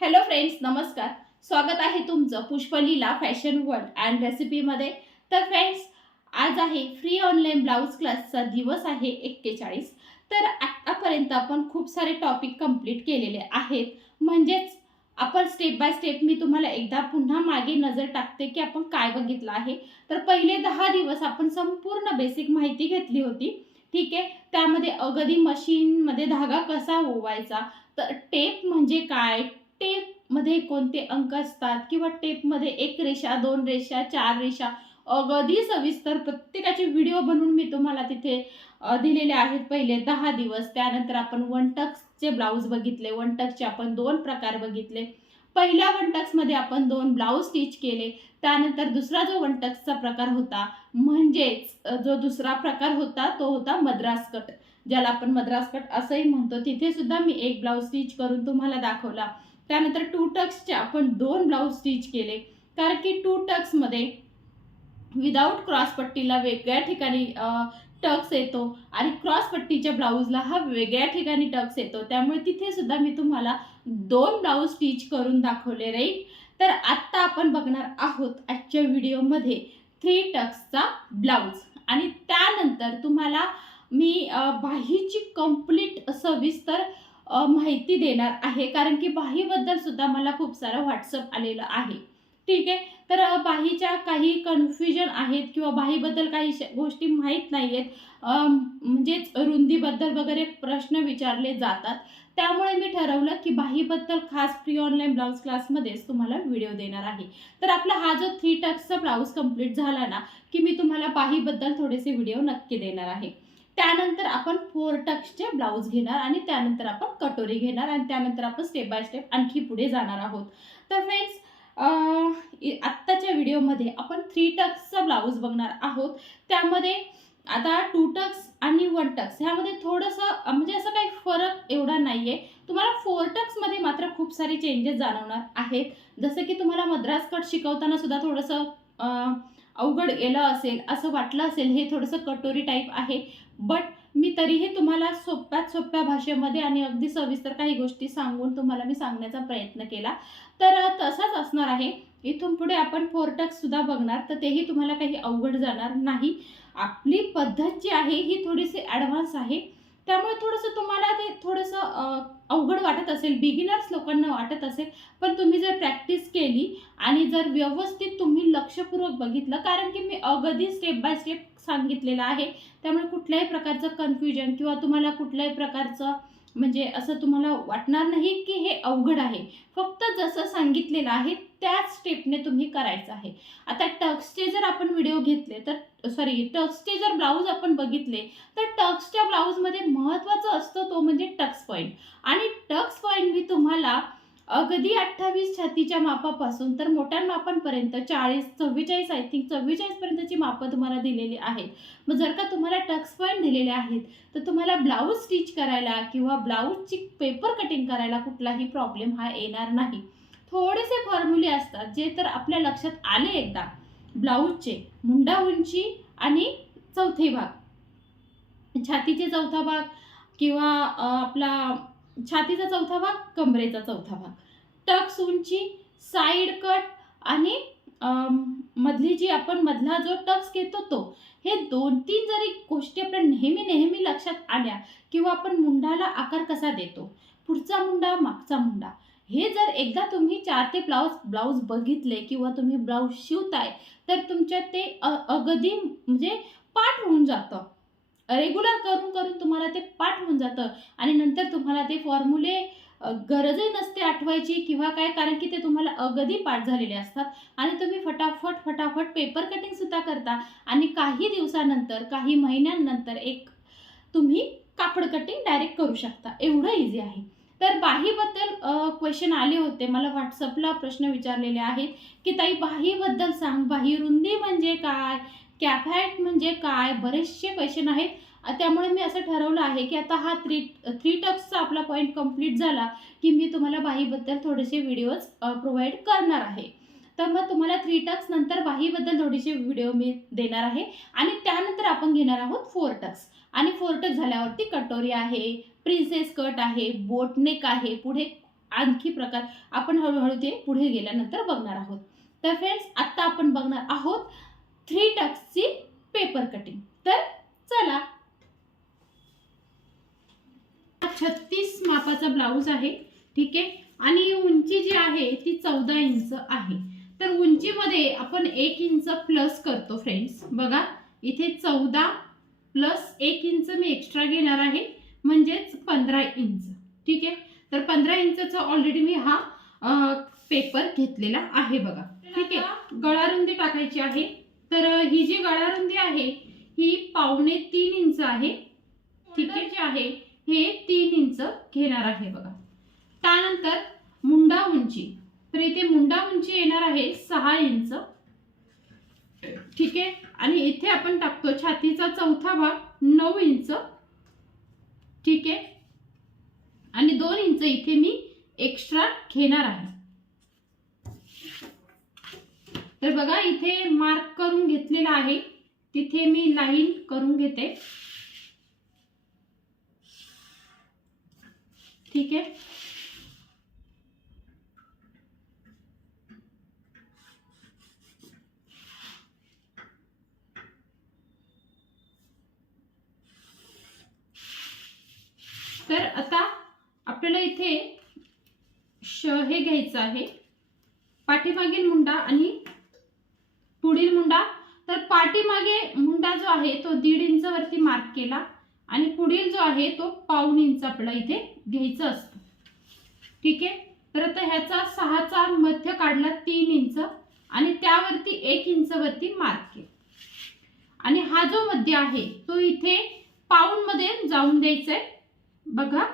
Hello friends नमस्कार. स्वागत आहे तुमचं पुष्पलीला फॅशन वर्ल्ड अँड रेसिपीमध्ये तर फ्रेंड्स आज आहे फ्री ऑनलाईन ब्लाऊज क्लासचा दिवस आहे एक्केचाळीस. तर आत्तापर्यंत आपण खूप सारे टॉपिक कंप्लीट केलेले आहेत. म्हणजेच आपण स्टेप बाय स्टेप मी तुम्हाला एकदा पुन्हा मागे नजर टाकते की आपण काय बघितलं आहे. तर पहिले दहा दिवस आपण संपूर्ण बेसिक माहिती घेतली होती. ठीक आहे? त्यामध्ये अगदी मशीनमध्ये धागा कसा ओवायचा? तर टेप म्हणजे काय? टेपमध्ये कोणते अंक असतात किंवा टेपमध्ये एक रेषा दोन रेषा चार रेषा अगदी सविस्तर प्रत्येकाचे व्हिडिओ बनवून मी तुम्हाला तिथे दिलेले आहेत पहिले दहा दिवस. त्यानंतर आपण वन टक्सचे ब्लाऊज बघितले. वन टक्सचे आपण दोन प्रकार बघितले. पहिल्या वन टक्समध्ये आपण दोन ब्लाऊज स्टिच केले. त्यानंतर दुसरा जो वन टक्सचा प्रकार होता म्हणजेच जो दुसरा प्रकार होता तो होता मद्रास कट. ज्याला आपण मद्रास कट असंही म्हणतो. तिथे सुद्धा मी एक ब्लाऊज स्टिच करून तुम्हाला दाखवला. त्यानंतर टू टक्सचे आपण दोन ब्लाऊज स्टिच केले. कारण की टू टक्समध्ये विदाऊट क्रॉस पट्टीला वेगळ्या ठिकाणी टक्स येतो आणि क्रॉस पट्टीच्या ब्लाऊजला हा वेगळ्या ठिकाणी टक्स येतो. त्यामुळे तिथे सुद्धा मी तुम्हाला दोन ब्लाऊज स्टिच करून दाखवले राईट तर आत्ता आपण बघणार आहोत आजच्या व्हिडिओमध्ये थ्री टक्सचा ब्लाऊज आणि त्यानंतर तुम्हाला मी बाहीची कंप्लीट सविस्तर माहिती देणार आहे. कारण की बाहीबद्दल सुद्धा मला खूप सारं व्हॉट्सअप आलेलं आहे. ठीक आहे? तर बाहीच्या काही कन्फ्युजन आहेत किंवा बाहीबद्दल काही श- गोष्टी माहीत नाही आहेत म्हणजेच रुंदीबद्दल वगैरे प्रश्न विचारले जातात. त्यामुळे मी ठरवलं की बाहीबद्दल खास फ्री ऑनलाईन ब्लाऊज क्लासमध्येच तुम्हाला व्हिडिओ देणार आहे. तर आपला हा जो थ्री टक्सचा ब्लाऊज कंप्लीट झाला ना की मी तुम्हाला बाहीबद्दल थोडेसे व्हिडिओ नक्की देणार आहे. त्यानंतर आपण फोर टक्सचे ब्लाऊज घेणार आणि त्यानंतर आपण कटोरी घेणार आणि त्यानंतर आपण स्टेप बाय स्टेप आणखी पुढे जाणार आहोत. तर फ्रेंड्स आत्ताच्या व्हिडिओमध्ये आपण थ्री टक्सचा ब्लाऊज बघणार आहोत. त्यामध्ये आता टू टक्स आणि वन टक्स ह्यामध्ये थोडंसं म्हणजे असं काही फरक एवढा नाही आहे तुम्हाला फोर टक्समध्ये मात्र खूप सारे चेंजेस जाणवणार आहेत. जसं की तुम्हाला मद्रास कट शिकवताना सुद्धा थोडंसं अवघड गेलं असेल असं वाटलं असेल हे थोडंसं कटोरी टाईप आहे. बट मी तरीही तुम्हाला सोप्यात सोप्या भाषेमध्ये आणि अगदी सविस्तर काही गोष्टी सांगून तुम्हाला मी सांगण्याचा प्रयत्न केला. तर तसाच असणार आहे. इथून पुढे आपण फोरटक्ससुद्धा बघणार तर तेही तुम्हाला काही अवघड जाणार नाही. आपली पद्धत जी आहे ही थोडीशी ॲडव्हान्स आहे. त्यामुळे थोडंसं तुम्हाला ते थोडंसं अवघड वाटत असेल. बिगिनर्स लोकांना वाटत असेल. पण तुम्ही जर प्रॅक्टिस केली आणि जर व्यवस्थित तुम्ही लक्षपूर्वक बघितलं कारण की मी अगदी स्टेप बाय स्टेप सांगितलेलं आहे. त्यामुळे कुठल्याही प्रकारचं कन्फ्युजन किंवा तुम्हाला कुठल्याही प्रकारचं म्हणजे असं तुम्हाला वाटणार नाही की हे अवघड आहे. फक्त जसं सांगितलेलं आहे त्याच स्टेपने तुम्ही करायचं आहे. आता टक्सचे जर आपण व्हिडिओ घेतले तर सॉरी टक्सचे जर ब्लाऊज आपण बघितले तर टक्सच्या ब्लाऊजमध्ये महत्त्वाचं असतं तो म्हणजे टक्स पॉईंट आणि टक्स पॉईंट मी तुम्हाला अगदी अठ्ठावीस छातीच्या मापापासून तर मोठ्या मापांपर्यंत चाळीस चव्वेचाळीस आय थिंक चव्वेचाळीसपर्यंतची मापं तुम्हाला दिलेली आहेत. मग जर का तुम्हाला टक्स पॉईंट दिलेले आहेत तर तुम्हाला ब्लाऊज स्टिच करायला किंवा ब्लाऊजची पेपर कटिंग करायला कुठलाही प्रॉब्लेम हा येणार नाही. थोडेसे फॉर्म्युले असतात जे तर आपल्या लक्षात आले एकदा. ब्लाऊजचे मुंडा उंची आणि चौथे भाग. छातीचे चौथा भाग किंवा आपला छातीचा चौथा भाग कमरेचा चौथा भाग. टक्स उंची साईड कट आणि मधली जी आपण मधला जो टक्स घेतो तो हे दोन तीन जरी गोष्टी आपल्या नेहमी नेहमी लक्षात आल्या किंवा आपण मुंडाला आकार कसा देतो. पुढचा मुंडा मागचा मुंडा. हे जर एकदा तुम्ही चार ते ब्लाऊज ब्लाऊज बघितले किंवा तुम्ही ब्लाऊज शिवताय तर तुमच्या ते अ- अगदी म्हणजे पाठ होऊन जातं. रेग्युलर करून करून तुम्हाला ते पाठ होऊन जातं. आणि नंतर तुम्हाला ते फॉर्म्युले गरजही नसते आठवायची किंवा काय कारण की ते तुम्हाला अगदी पाठ झालेले असतात. आणि तुम्ही फटाफट फटाफट पेपर कटिंग सुद्धा करता. आणि काही दिवसानंतर काही महिन्यांनंतर एक तुम्ही कापड कटिंग डायरेक्ट करू शकता. एवढं इझी आहे. तर बाहीबद्दल क्वेश्चन आले होते. मला व्हॉट्सअपला प्रश्न विचारलेले आहेत की ताई बाहीबद्दल सांग. बाही रुंदी म्हणजे काय? कॅफॅट म्हणजे काय? बरेचसे क्वेश्चन आहेत. त्यामुळे मी असं ठरवलं आहे की आता हा थ्री थ्री टक्सचा आपला पॉईंट कंप्लीट झाला की मी तुम्हाला बाहीबद्दल थोडेसे व्हिडिओज प्रोव्हाइड करणार आहे. तर मग तुम्हाला थ्री टक्स नंतर बाहीबद्दल थोडेसे व्हिडिओ मी देणार आहे. आणि त्यानंतर आपण घेणार आहोत फोर टक्स आणि फोर टक्स झाल्यावरती कटोरी आहे. प्रिन्सेस कट आहे बोटनेक आहे पुढे आणखी प्रकार. आपण हळूहळू ते पुढे गेल्यानंतर बघणार आहोत. तर फ्रेंड्स आत्ता आपण बघणार आहोत थ्री टक्सची पेपर कटिंग तर चला. छत्तीस मापाचा ब्लाऊज आहे ठीक आहे? आणि उंची जी आहे ती चौदा इंच आहे. तर उंचीमध्ये आपण एक इंच प्लस करतो फ्रेंड्स बघा इथे चौदा प्लस एक इंच मी एक्स्ट्रा घेणार आहे. म्हणजेच पंधरा इंच. ठीक आहे? तर पंधरा इंचचा ऑलरेडी मी हा पेपर घेतलेला आहे बघा. ठीक आहे? गळारुंदी टाकायची आहे. तर ही जी गळारुंदी आहे ही पावणे तीन इंच आहे. ठीक आहे? जे आहे हे तीन इंच घेणार आहे बघा. त्यानंतर मुंडा उंची. तर इथे मुंडा उंची येणार आहे सहा इंच. ठीक आहे? आणि इथे आपण टाकतो छातीचा चौथा भाग नऊ इंच ठीक आहे आणि दोन इंच इथे मी एक्स्ट्रा घेणार आहे. तर बघा इथे मार्क करून घेतलेला आहे. तिथे मी लाईन करून घेते. ठीक आहे? तर आता आपल्याला इथे श हे घ्यायचं आहे. पाठीमागील मुंडा आणि पुढील मुंडा. तर पाठीमागे मुंडा जो आहे तो दीड इंच वरती मार्क केला आणि पुढील जो आहे तो पाऊण इंच आपला इथे घ्यायचं असतं. ठीक आहे? तर आता ह्याचा सहाचा मध्य काढला तीन इंच आणि त्यावरती एक इंच वरती मार्क केला. आणि हा जो मध्य आहे तो इथे पाऊंडमध्ये मध्ये जाऊन द्यायचा आहे बघा.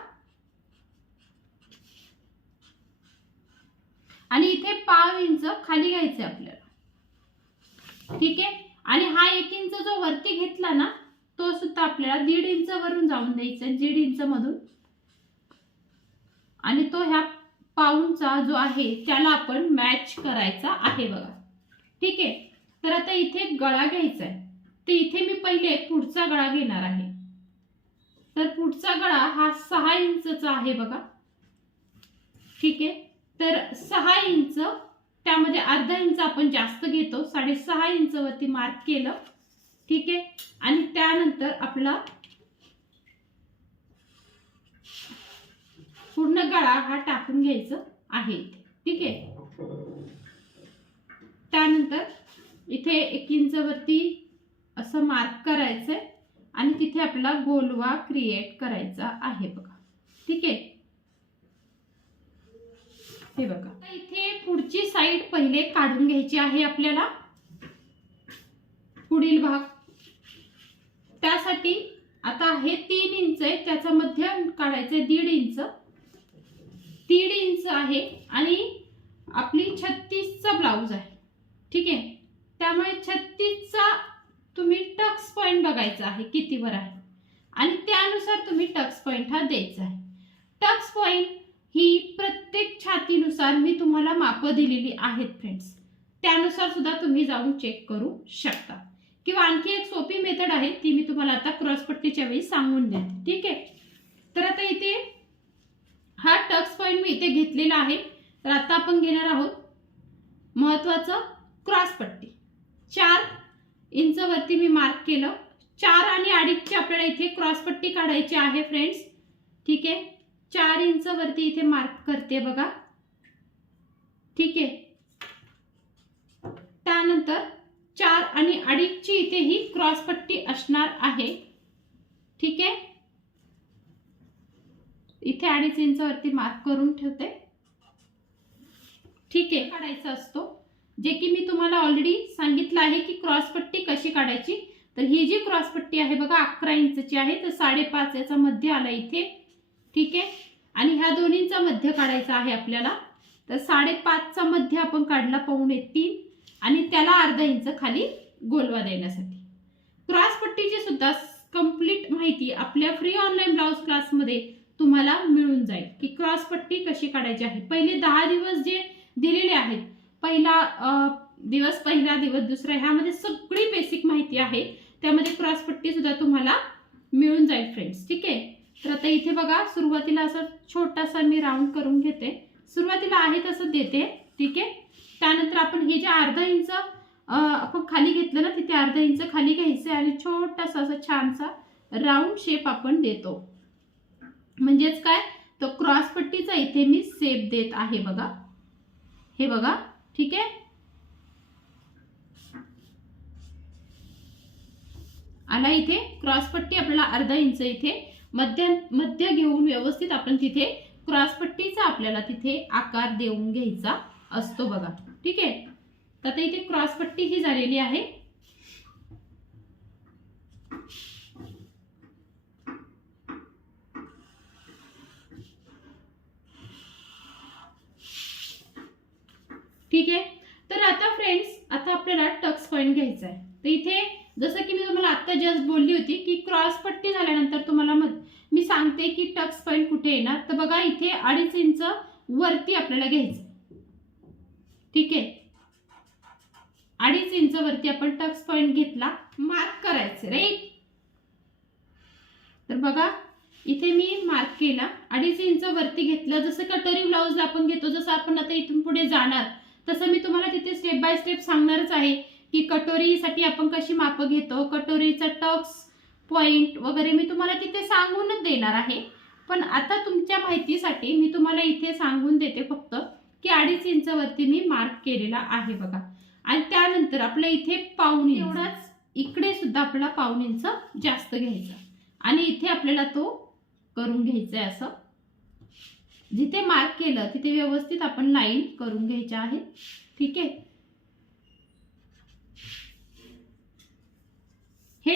आणि इथे पाव इंच खाली घ्यायचं आहे आपल्याला. ठीक आहे? आणि हा एक इंच जो वरती घेतला ना तो सुद्धा आपल्याला दीड इंच वरून जाऊन द्यायचा आहे दीड इंच मधून. आणि तो ह्या पाऊंचा जो आहे त्याला आपण मॅच करायचा आहे बघा. ठीक आहे? तर आता इथे गळा घ्यायचा आहे. तर इथे मी पहिले पुढचा गळा घेणार आहे. तर पुढचा गळा हा सहा इंचचा आहे बघा. ठीक आहे? तर सहा इंच त्यामध्ये अर्धा इंच आपण जास्त घेतो. साडेसहा इंच वरती मार्क केलं. ठीक आहे? आणि त्यानंतर आपला पूर्ण गळा हा टाकून घ्यायचं आहे. ठीक आहे? त्यानंतर इथे एक इंच वरती असं मार्क करायचंय. आणि तिथे आपला गोलवा क्रिएट करायचा आहे बघा. ठीक आहे? हे बघा. इथे पुढची साईड पहिले काढून घ्यायची आहे आपल्याला. पुढील भाग. त्यासाठी आता हे तीन इंच आहे त्याचा मध्य काढायचं आहे दीड इंच दीड इंच आहे आणि आपली छत्तीसचा ब्लाऊज आहे. ठीक आहे? त्यामुळे छत्तीसचा तुम्ही टक्स पॉईंट बघायचा आहे कितीवर आहे. आणि त्यानुसार तुम्ही टक्स पॉईंट हा द्यायचा आहे टक्स पॉईंट ही प्रत्येक त्यानुसार मी तुम्हाला मापं दिलेली आहेत फ्रेंड्स त्यानुसार सुद्धा तुम्ही जाऊन चेक करू शकता. किंवा आणखी एक सोपी मेथड आहे ती मी तुम्हाला आता क्रॉसपट्टीच्या वेळी सांगून देते. ठीक आहे? तर आता इथे हा टक्स पॉईंट मी इथे घेतलेला आहे. तर आता आपण घेणार आहोत महत्त्वाचं क्रॉसपट्टी चार इंचवरती मी मार्क केलं. चार आणि अडीचची आपल्याला इथे क्रॉसपट्टी काढायची आहे फ्रेंड्स ठीक आहे? चार इंचवरती इथे मार्क करते बघा. ठीक आहे. त्यानंतर चार आणि अडीचची इथे ही क्रॉसपट्टी असणार आहे. ठीक आहे. इथे अडीच इंचवरती मार्क करून ठेवते. ठीक आहे काढायचा असतो. जे की मी तुम्हाला ऑलरेडी सांगितलं आहे की क्रॉसपट्टी कशी काढायची. तर ही जी क्रॉसपट्टी आहे बघा अकरा इंचची आहे तर साडेपाच याचा मध्य आला इथे. ठीक आहे. आणि ह्या दोन्हींचा मध्य काढायचा आहे आपल्याला. तर साडेपाचचा मध्य आपण काढला पाहुणे तीन आणि त्याला अर्धा इंच खाली गोलवा देण्यासाठी. क्रॉसपट्टीची सुद्धा कंप्लीट माहिती आपल्या फ्री ऑनलाईन ब्लाऊज क्लासमध्ये तुम्हाला मिळून जाईल की क्रॉसपट्टी कशी काढायची आहे. पहिले दहा दिवस जे दिलेले आहेत पहिला दिवस पहिला दिवस दुसरा ह्यामध्ये सगळी बेसिक माहिती आहे. त्यामध्ये क्रॉसपट्टी सुद्धा तुम्हाला मिळून जाईल फ्रेंड्स ठीक आहे? तर आता इथे बघा सुरुवातीला असा छोटासा मी राऊंड करून घेते. सुरुवातीला आहे तसं देते ठीक आहे? त्यानंतर आपण हे जे अर्धा इंच आपण खाली घेतलं ना तिथे अर्धा इंच खाली घ्यायचं आणि छोटासा असा छानसा राऊंड शेप आपण देतो. म्हणजेच काय? तो क्रॉस पट्टीचा इथे मी शेप देत आहे बघा. हे बघा ठीक आहे? आला इथे क्रॉस पट्टी आपल्याला अर्धा इंच इथे मध्य मध्य घेऊन व्यवस्थित आपण तिथे क्रॉस पट्टीचा आपल्याला तिथे आकार देऊन घ्यायचा असतो बघा. ठीक आहे? तर आता इथे क्रॉस पट्टी ही झालेली आहे. ठीक आहे? तर आता फ्रेंड्स आता आपल्याला टक्स पॉईंट घ्यायचा आहे. तर इथे जसं की मी तुम्हाला आत्ता जस्ट बोलली होती की क्रॉस पट्टी झाल्यानंतर तुम्हाला मग मी सांगते की टक्स पॉईंट कुठे येणार. तर बघा इथे अडीच इंच वरती आपल्याला घ्यायचं. ठीक आहे? अडीच इंच वरती आपण टक्स पॉईंट घेतला मार्क करायचं राईट तर बघा इथे मी मार्क केला. अडीच इंच वरती घेतलं. जसं कटोरी ब्लाऊजला आपण घेतो जसं आपण आता इथून पुढे जाणार तसं मी तुम्हाला तिथे स्टेप बाय स्टेप सांगणारच आहे. की कटोरीसाठी आपण कशी मापं घेतो? कटोरीचा टक्स पॉइंट वगैरे मी तुम्हाला तिथे सांगूनच देणार आहे. पण आता तुमच्या माहितीसाठी मी तुम्हाला इथे सांगून देते फक्त की अडीच इंचवरती मी मार्क केलेला आहे बघा. आणि त्यानंतर आपल्या इथे इंच. एवढाच? इकडे सुद्धा आपल्याला पाऊण इंच जास्त घ्यायचा. आणि इथे आपल्याला तो करून घ्यायचा आहे असं. जिथे मार्क केलं तिथे व्यवस्थित आपण लाईन करून घ्यायच्या आहे ठीक आहे हे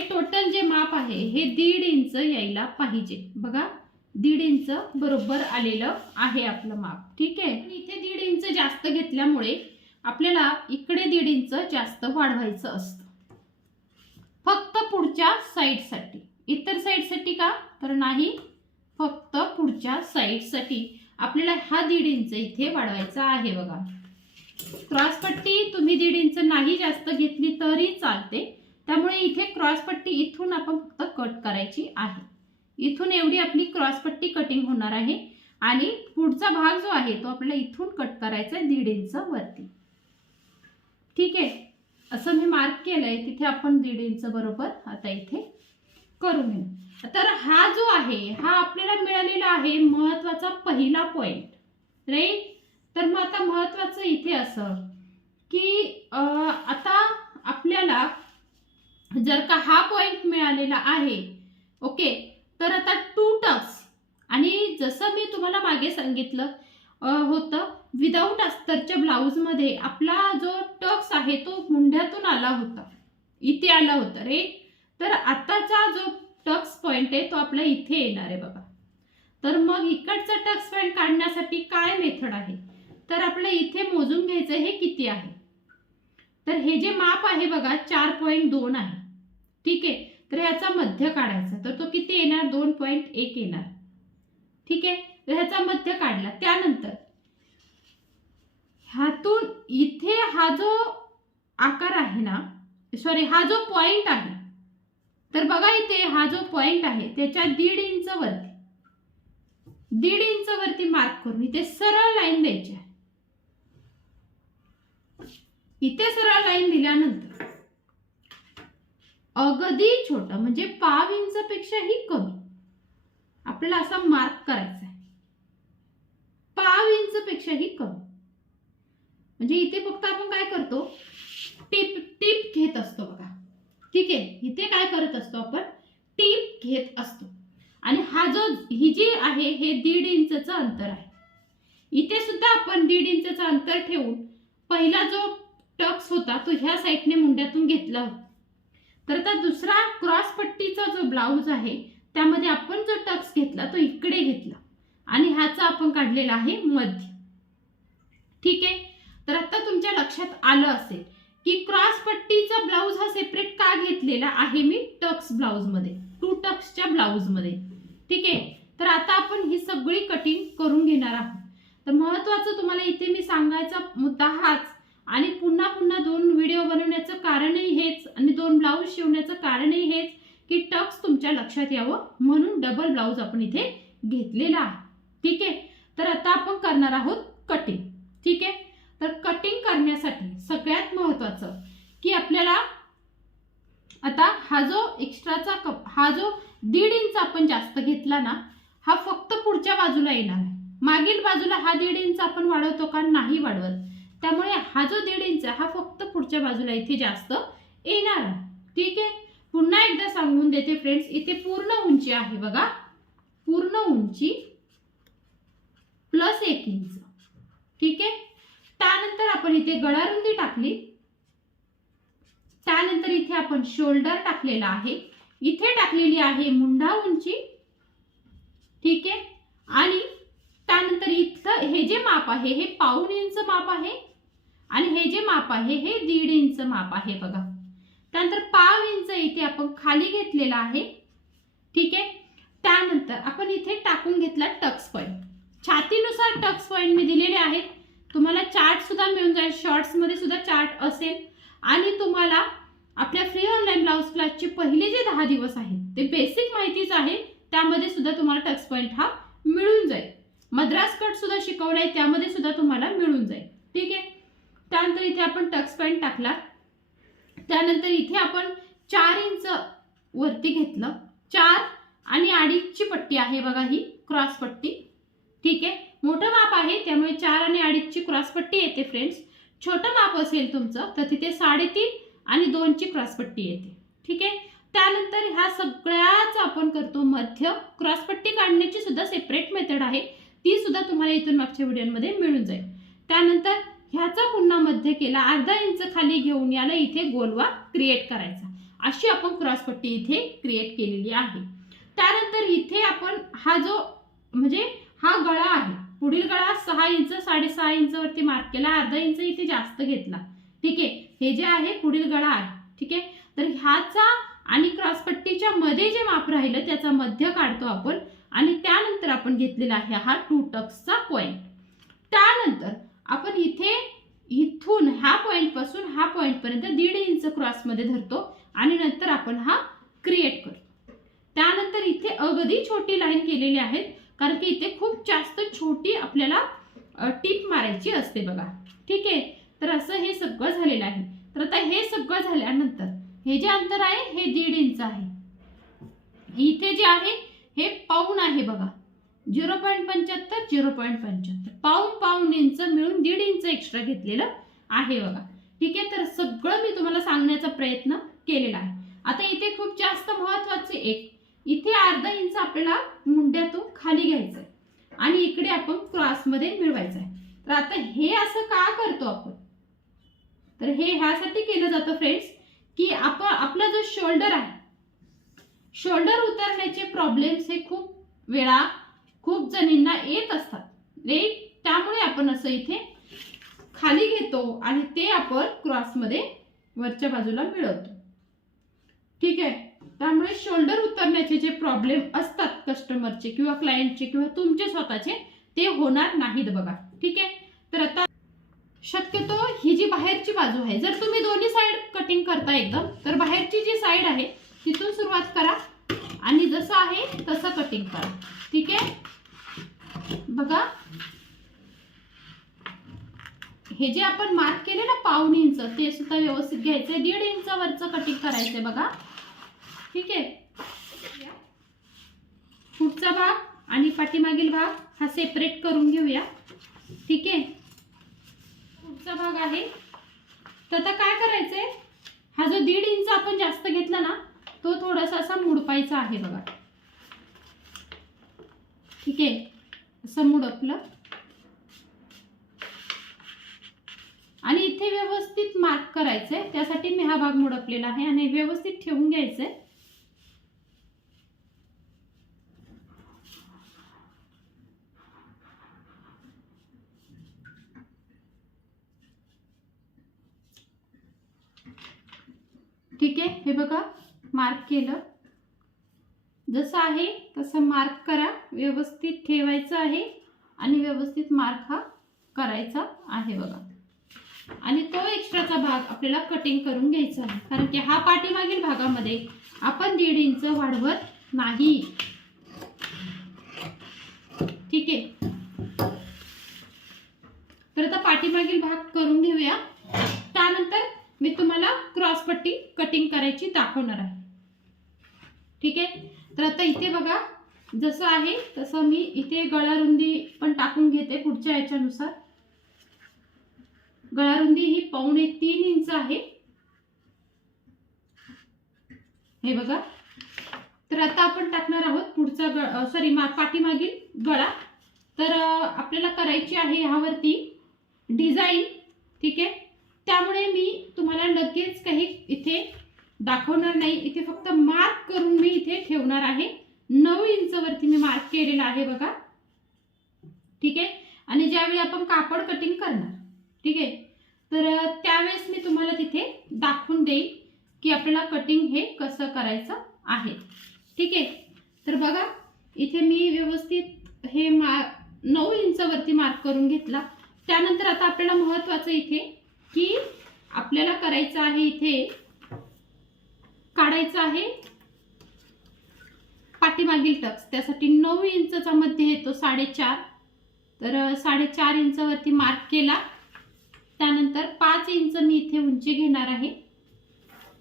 टोटल जे माप आहे हे दीड इंच यायला पाहिजे. बघा दीड इंच बरोबर आलेलं आहे आपलं माप. ठीक आहे? इथे दीड इंच जास्त घेतल्यामुळे आपल्याला इकडे दीड इंच जास्त वाढवायचं असतं. फक्त पुढच्या साईडसाठी. इतर साईडसाठी का? तर नाही. फक्त पुढच्या साईडसाठी. आपल्याला हा दीड इंच इथे वाढवायचा आहे बघा. क्रॉसपट्टी तुम्ही दीड इंच नाही जास्त घेतली तरी चालते. त्यामुळे इथे क्रॉसपट्टी इथून आपण फक्त कट करायची आहे. इथून एवढी आपली क्रॉसपट्टी कटिंग होणार आहे आणि पुढचा भाग जो आहे तो आपल्याला इथून कट करायचा आहे दीड इंच वरती. ठीक आहे? असं मी मार्क केलंय तिथे आपण दीड इंच बरोबर आता इथे करून घेऊ तर हा जो आहे हा आपल्याला मिळालेला आहे महत्त्वाचा पहिला पॉइंट राईट तर मग आता महत्वाचं इथे असं की आता आपल्याला जर का हा पॉइंट मिळालेला आहे ओके तर आता टू टक्स आणि जसं मी तुम्हाला मागे सांगितलं होतं विदाऊट अस्तरच्या ब्लाऊजमध्ये आपला जो टक्स आहे तो मुंढ्यातून आला होता. इथे आला होता रे तर आताचा जो टक्स पॉइंट आहे तो आपल्या इथे येणार आहे बघा. तर मग इकडचा टक्स पॉइंट काढण्यासाठी काय मेथड आहे? तर आपल्या इथे मोजून घ्यायचं हे किती आहे? तर हे जे माप आहे बघा चार पॉईंट दोन आहे. ठीक आहे? तर ह्याचा मध्य काढायचा. तर तो किती येणार? दोन पॉईंट एक येणार. ठीक आहे? तर ह्याचा मध्य काढला. त्यानंतर ह्यातून इथे हा जो आकार आहे ना सॉरी हा जो पॉइंट आहे तर बघा इथे हा जो पॉइंट आहे त्याच्या दीड इंच वरती दीड इंच वरती मार्क करून इथे सरळ लाईन द्यायची आहे. इथे सरळ लाईन दिल्यानंतर अगदी छोट म्हणजे पाव इंचपेक्षाही कमी. आपल्याला असा मार्क करायचा आहे. पाव इंचपेक्षाही कमी. म्हणजे इथे फक्त आपण काय करतो? टिप टिप घेत असतो बघा. ठीक आहे? इथे काय करत असतो आपण? टिप घेत असतो. आणि हा जो ही जी आहे हे दीड इंचचं अंतर आहे. इथे सुद्धा आपण दीड इंचचं अंतर ठेवून पहिला जो टक्स होता तो ह्या साईडने मुंड्यातून घेतला होता. तर आता दुसरा क्रॉस पट्टीचा जो ब्लाऊज आहे त्यामध्ये आपण जो टक्स घेतला तो इकडे घेतला. आणि ह्याचा आपण काढलेला आहे मध्य. ठीक आहे? तर आता तुमच्या लक्षात आलं असेल की क्रॉस पट्टीचा ब्लाऊज हा सेपरेट का घेतलेला आहे मी टक्स ब्लाऊजमध्ये? टू टक्सच्या ब्लाऊजमध्ये. ठीक आहे? तर आता आपण ही सगळी कटिंग करून घेणार आहोत. तर महत्त्वाचं तुम्हाला इथे मी सांगायचा मुद्दा हाच आणि पुन्हा पुन्हा दोन व्हिडिओ बनवण्याचं कारणही हेच आणि दोन ब्लाऊज शिवण्याचं कारणही हेच की टक्स तुमच्या लक्षात यावं म्हणून डबल ब्लाऊज आपण इथे घेतलेला आहे. ठीक आहे? तर आता आपण करणार आहोत कटिंग ठीक आहे? तर कटिंग करण्यासाठी सगळ्यात महत्त्वाचं की आपल्याला आता हा जो एक्स्ट्राचा कप हा जो दीड इंच आपण जास्त घेतला ना हा फक्त पुढच्या बाजूला येणार आहे. मागील बाजूला हा दीड इंच आपण वाढवतो का? नाही वाढवत. त्यामुळे हा जो दीड इंच आहे हा फक्त पुढच्या बाजूला इथे जास्त येणार आहे. ठीक आहे? पुन्हा एकदा सांगून देते फ्रेंड्स इथे पूर्ण उंची आहे बघा. पूर्ण उंची प्लस एक इंच. ठीक आहे? त्यानंतर आपण इथे गळारुंदी टाकली. त्यानंतर इथे आपण शोल्डर टाकलेला आहे. इथे टाकलेली आहे मुंडा उंची. ठीक आहे? आणि त्यानंतर इथलं हे जे माप आहे हे पाऊण इंच माप आहे. आणि हे जे माप आहे हे दीड इंच माप आहे बघा. त्यानंतर पाव इंच इथे आपण खाली घेतलेला आहे. ठीक आहे? त्यानंतर आपण इथे टाकून घेतला टक्स पॉईंट छातीनुसार टक्स पॉईंट मी दिलेले आहेत. तुम्हाला चार्ट सुद्धा मिळून जाईल. शॉर्ट्समध्ये सुद्धा चार्ट असेल. आणि तुम्हाला आपल्या फ्री ऑनलाईन ब्लाऊज क्लासचे पहिले जे दहा दिवस आहेत ते बेसिक माहितीच आहे. त्यामध्ये सुद्धा तुम्हाला टक्स पॉईंट हा मिळून जाईल. मद्रास कट सुद्धा शिकवलं आहे त्यामध्ये सुद्धा तुम्हाला मिळून जाईल. ठीक आहे? त्यानंतर इथे आपण टक्स पॉईंट टाकला. त्यानंतर इथे आपण चार इंच वरती घेतलं. चार आणि अडीचची पट्टी आहे बघा ही क्रॉस पट्टी. ठीक आहे? मोठं माप आहे त्यामुळे चार आणि अडीचची क्रॉस पट्टी येते फ्रेंड्स छोटं माप असेल तुमचं तर तिथे साडेतीन आणि दोनची क्रॉसपट्टी येते. ठीक आहे? त्यानंतर ह्या सगळ्याच आपण करतो मध्य. क्रॉसपट्टी काढण्याची सुद्धा सेपरेट मेथड आहे. ती सुद्धा तुम्हाला इथून मागच्या व्हिडिओमध्ये मिळून जाईल. त्यानंतर ह्याचा पुन्हा मध्य केला. अर्धा इंच खाली घेऊन याला इथे गोलवा क्रिएट करायचा. अशी आपण क्रॉसपट्टी इथे क्रिएट केलेली आहे. त्यानंतर इथे आपण हा जो म्हणजे हा गळा आहे पुढील गळा सहा इंच साडेसहा इंचवरती मार्क केला. अर्धा इंच इथे जास्त घेतला. ठीक आहे? हे जे आहे पुढील गळा आहे. ठीक आहे? तर ह्याचा आणि क्रॉसपट्टीच्या मध्ये जे माप राहिलं त्याचा मध्य काढतो आपण. आणि त्यानंतर आपण घेतलेला आहे हा टू टक्सचा पॉईंट त्यानंतर आपण इथे इथून ह्या पॉईंटपासून हा पॉईंटपर्यंत दीड इंच क्रॉसमध्ये धरतो आणि नंतर आपण हा क्रिएट करतो. त्यानंतर इथे अगदी छोटी लाईन केलेली आहेत कारण की इथे खूप जास्त छोटी आपल्याला टीप मारायची असते बघा. ठीक आहे? तर असं हे सगळं झालेलं आहे. तर आता हे सगळं झाल्यानंतर हे जे अंतर आहे हे दीड इंच आहे. इथे जे आहे हे पाऊण आहे बघा. झिरो पॉईंट पंच्याहत्तर झिरो पॉईंट पंच्याहत्तर. पाऊन पाऊन इंच मिळून दीड इंच एक्स्ट्रा घेतलेलं आहे बघा. ठीक आहे तर सगळं मी तुम्हाला सांगण्याचा प्रयत्न केलेला आहे. आता इथे खूप जास्त महत्त्वाचे एक इथे अर्धा इंच आपल्याला मुंड्यातून खाली घ्यायचं आहे आणि इकडे आपण क्रॉसमध्ये मिळवायचं आहे तर आता हे असं का करतो आपण? तर हे ह्यासाठी केलं जातं फ्रेंड्स की आपण आपला जो शोल्डर आहे शोल्डर उतरण्याचे प्रॉब्लेम्स हे खूप वेळा खूप जणींना येत असतात. राईट त्यामुळे आपण असं इथे खाली घेतो आणि ते आपण क्रॉसमध्ये वरच्या बाजूला मिळवतो. ठीक आहे? त्यामुळे शोल्डर उतरण्याचे जे प्रॉब्लेम असतात कस्टमरचे किंवा क्लायंटचे किंवा तुमचे स्वतःचे ते होणार नाहीत बघा. ठीक आहे? तर आता शक्यतो ही जी बाहेरची बाजू आहे जर तुम्ही दोन्ही साईड कटिंग करता एकदम तर बाहेरची जी साईड आहे तिथून सुरुवात करा आणि जसं आहे तसं कटिंग करा. ठीक आहे? बघा. हे जे आपण मार्क केले ना पाऊन इंच ते सुद्धा व्यवस्थित घ्यायचं दीड इंचावरचं कटिंग करायचंय बघा. ठीक आहे? पुढचा भाग आणि पाठीमागील भाग हा सेपरेट करून घेऊया. ठीक आहे? पुढचा भाग आहे. तर आता काय करायचंय? हा जो दीड इंच आपण जास्त घेतला ना तो थोडासा असा मुडपायचा आहे बघा. ठीक आहे? असं मुडपलं. आणि इथे व्यवस्थित मार्क करायचंय. त्यासाठी मी हा भाग मुडपलेला आहे आणि व्यवस्थित ठेवून घ्यायचंय. ठीक आहे? हे बघा मार्क केलं. जसं आहे तसं मार्क करा. व्यवस्थित ठेवायचं आहे आणि व्यवस्थित मार्क हा करायचा आहे बघा. आणि तो एक्स्ट्राचा भाग आपल्याला कटिंग करून घ्यायचा आहे. कारण की हा पाठीमागील भागामध्ये आपण दीड इंच वाढवत नाही. ठीक आहे. तर आता पाठीमागील भाग करून घेऊया. त्यानंतर मी तुम्हाला क्रॉसपट्टी कटिंग करायची दाखवणार आहे. ठीक आहे? तर आता इथे बघा जसं आहे तसं मी इथे गळारुंदी पण टाकून घेते पुढच्या याच्यानुसार. गळारुंदी ही पावणे तीन इंच आहे. हे बघा. तर आता आपण टाकणार आहोत पुढचा गळ सॉरी मा पाठीमागील गळा. तर आपल्याला करायची आहे ह्यावरती डिझाईन ठीक आहे? त्यामुळे मी तुम्हाला लगेच काही इथे दाखवणार नाही. इथे फक्त मार्क करून मी इथे ठेवणार आहे. नऊ इंचवरती मी मार्क केलेला आहे बघा. ठीक आहे? आणि ज्यावेळी आपण कापड कटिंग करणार ठीक आहे? तर त्यावेळेस मी तुम्हाला तिथे दाखवून देईन की आपल्याला कटिंग हे कसं करायचं आहे. ठीक आहे? तर बघा इथे मी व्यवस्थित हे मा नऊ इंचावरती मार्क करून घेतला. त्यानंतर आता आपल्याला महत्त्वाचं इथे की आपल्याला करायचं आहे इथे काढायचं आहे पाठीमागील टक्स त्यासाठी नऊ इंचचा मध्ये येतो साडेचार. तर साडेचार इंचावरती मार्क केला. त्यानंतर पाच इंच मी इथे उंची घेणार आहे.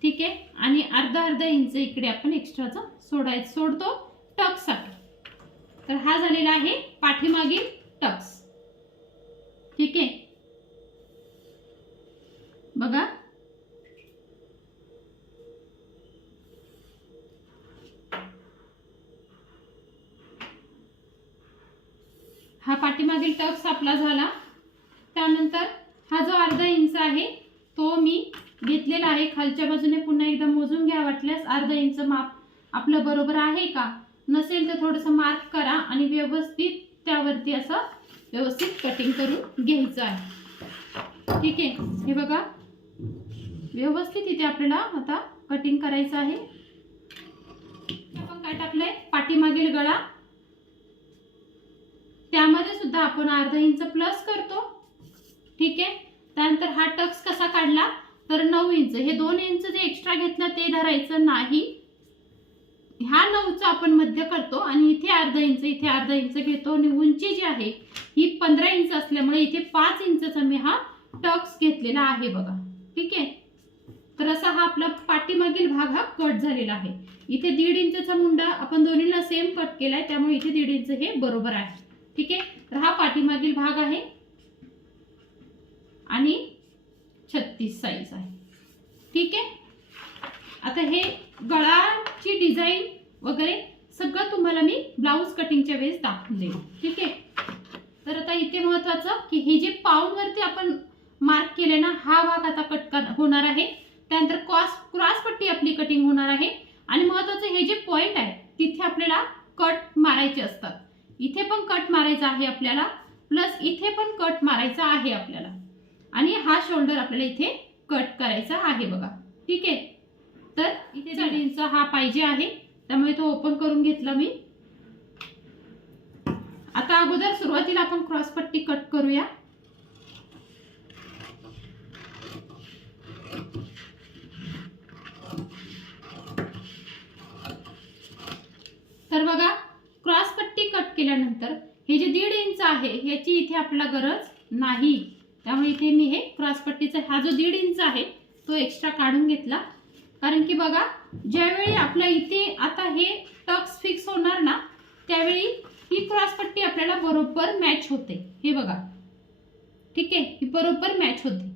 ठीक आहे? आणि अर्धा अर्धा इंच इकडे आपण एक्स्ट्राचा सोडायचं सोडतो टक्ससाठी. तर हा झालेला आहे पाठीमागील टक्स. ठीक आहे? बघा. हा पाठीमागील टक्स आपला झाला. त्यानंतर हा जो अर्धा इंच आहे तो मी घेतलेला आहे. खालच्या बाजूने पुन्हा एकदा मोजून घ्या वाटल्यास अर्धा इंच माप आपलं बरोबर आहे का? नसेल तर थोडंसं मार्क करा आणि व्यवस्थित त्यावरती असं व्यवस्थित कटिंग करून घ्यायचं आहे. ठीक आहे? हे बघा. व्यवस्थित इथे आपल्याला आता कटिंग करायचं आहे. आपण काय टाकलंय? पाठीमागील गळा. त्यामध्ये सुद्धा आपण अर्धा इंच प्लस करतो. ठीक आहे? त्यानंतर हा टक्स कसा काढला? तर नऊ इंच. हे दोन इंच जे एक्स्ट्रा घेतलं ते धरायचं नाही. ह्या नऊचा आपण मध्य करतो आणि इथे अर्धा इंच इथे अर्धा इंच घेतो. आणि उंची जी आहे ही पंधरा इंच असल्यामुळे इथे पाच इंचचा मी हा टक्स घेतलेला आहे बघा. ठीक आहे? तर असा हा आपला पाठीमागील भाग हा कट झालेला आहे. इथे दीड इंचचा मुंडा आपण दोन्हीला सेम कट केलाय त्यामुळे इथे दीड इंच हे बरोबर आहे. ठीक आहे? तर हा पाठीमागील भाग आहे. आणि छत्तीस साईज आहे. ठीक आहे? आता हे गळाची डिझाईन वगैरे सगळं तुम्हाला मी ब्लाऊज कटिंगच्या वेळेस दाखवून देईन. ठीक आहे? तर आता इथे महत्वाचं की हे जे पाऊंडवरती आपण मार्क केले ना हा भाग आता कट होणार आहे. त्यानंतर क्रॉस क्रॉसपट्टी आपली कटिंग होणार आहे. आणि महत्वाचं हे जे पॉईंट आहे तिथे आपल्याला कट मारायचे असतात. इथे पण कट मारायचा आहे आपल्याला प्लस इथे पण कट मारायचा आहे आपल्याला. आणि हा शोल्डर आपल्याला इथे कट करायचा आहे बघा. ठीक आहे? तर इथे दीड इंच हा पाहिजे आहे. त्यामुळे तो ओपन करून घेतला मी. आता अगोदर सुरुवातीला आपण क्रॉस पट्टी कट करूया. तर बघा क्रॉस पट्टी कट केल्यानंतर हे जे दीड इंच आहे ह्याची इथे आपल्याला गरज नाही. त्यामुळे इथे मी हे क्रॉसपट्टीचा हा जो दीड इंच आहे तो एक्स्ट्रा काढून घेतला. कारण की बघा ज्यावेळी आपल्या इथे आता हे टक्स फिक्स होणार ना त्यावेळी ही क्रॉसपट्टी आपल्याला बरोबर मॅच होते. हे बघा. ठीक आहे? ही बरोबर मॅच होते.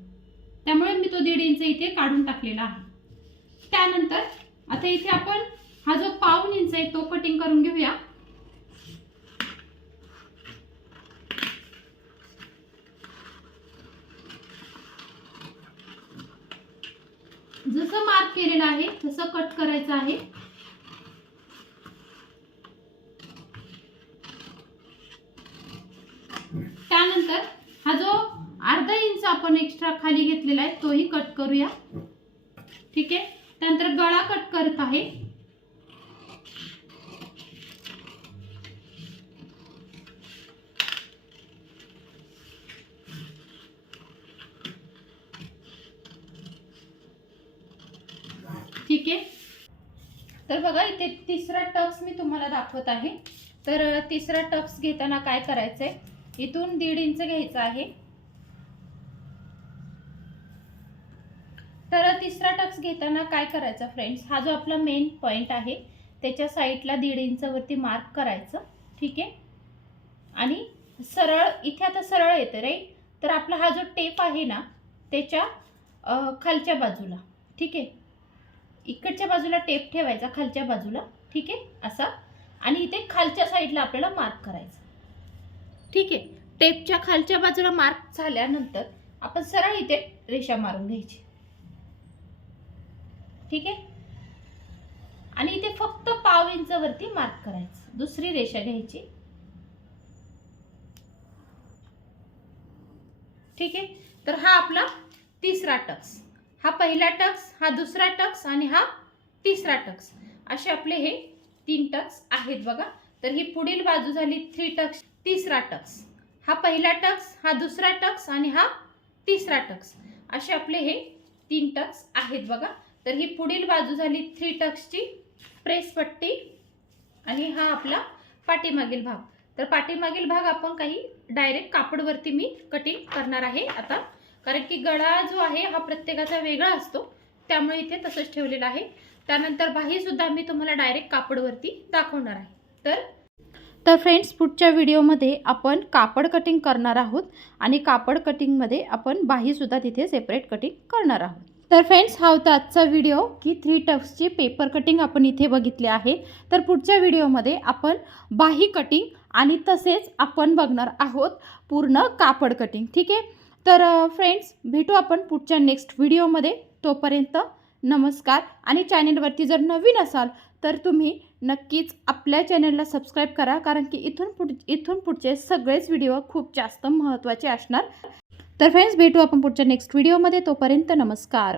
त्यामुळे मी तो दीड इंच इथे काढून टाकलेला आहे. त्यानंतर आता इथे आपण हा जो पाऊन इंच आहे तो कटिंग करून घेऊया. जसं मार्क केलेलं आहे तसं कट करायचं आहे. त्यानंतर हा जो अर्धा इंच आपण एक्स्ट्रा खाली घेतलेला आहे तोही कट करूया. ठीक आहे? त्यानंतर गळा कट करत आहे. ठीक आहे. तर बघा इथे तिसरा टक्स मी तुम्हाला दाखवत आहे. तर तिसरा टक्स घेताना काय करायचं आहे इथून दीड इंच घ्यायचं आहे. तर तिसरा टक्स घेताना काय करायचं फ्रेंड्स हा जो आपला मेन पॉईंट आहे त्याच्या साईडला दीड इंचवरती मार्क करायचं. ठीक आहे? आणि सरळ इथे आता सरळ येतं राईट तर आपला हा जो टेप आहे ना त्याच्या खालच्या बाजूला. ठीक आहे? इकडच्या बाजूला टेप ठेवायचा खालच्या बाजूला. ठीक आहे? असा. आणि इथे खालच्या साईडला आपल्याला मार्क करायचं. ठीक आहे? टेपच्या खालच्या बाजूला मार्क झाल्यानंतर आपण सरळ इथे रेषा मारून घ्यायची. ठीक आहे? आणि इथे फक्त पाव इंचवरती मार्क करायचं. दुसरी रेषा घ्यायची. ठीक आहे? तर हा आपला तिसरा टक्स. हा पहिला टक्स हा दुसरा टक्स आणि हा तिसरा टक्स. असे आपले हे तीन टक्स आहेत बघा. तर ही पुढील बाजू झाली थ्री टक्स तिसरा टक्स. हा पहिला टक्स हा दुसरा टक्स आणि हा तिसरा टक्स. असे आपले हे तीन टक्स आहेत बघा. तर ही पुढील बाजू झाली थ्री टक्सची प्रेस पट्टी आणि हा आपला पाठीमागील भाग. तर पाठीमागील भाग आपण काही डायरेक्ट कापडवरती मी कटिंग करणार आहे. आता कारण की गळा जो आहे हा प्रत्येकाचा वेगळा असतो. त्यामुळे इथे तसंच ठेवलेला आहे. त्यानंतर बाहीसुद्धा मी तुम्हाला डायरेक्ट कापडवरती दाखवणार आहे. तर तर फ्रेंड्स पुढच्या व्हिडिओमध्ये आपण कापड कटिंग करणार आहोत आणि कापड कटिंगमध्ये आपण बाहीसुद्धा तिथे सेपरेट कटिंग करणार आहोत. तर फ्रेंड्स हा होता आजचा व्हिडिओ की थ्री टफ्सची पेपर कटिंग आपण इथे बघितले आहे. तर पुढच्या व्हिडिओमध्ये आपण बाही कटिंग आणि तसेच आपण बघणार आहोत पूर्ण कापड कटिंग ठीक आहे? तर फ्रेंड्स भेटू आपण पुढच्या नेक्स्ट व्हिडिओमध्ये तोपर्यंत नमस्कार. आणि चॅनेलवरती जर नवीन असाल तर तुम्ही नक्कीच आपल्या चॅनलला सबस्क्राईब करा. कारण की इथून पुढ इथून पुढचे सगळेच व्हिडिओ खूप जास्त महत्त्वाचे असणार. तर फ्रेंड्स भेटू आपण पुढच्या नेक्स्ट व्हिडिओमध्ये तोपर्यंत नमस्कार.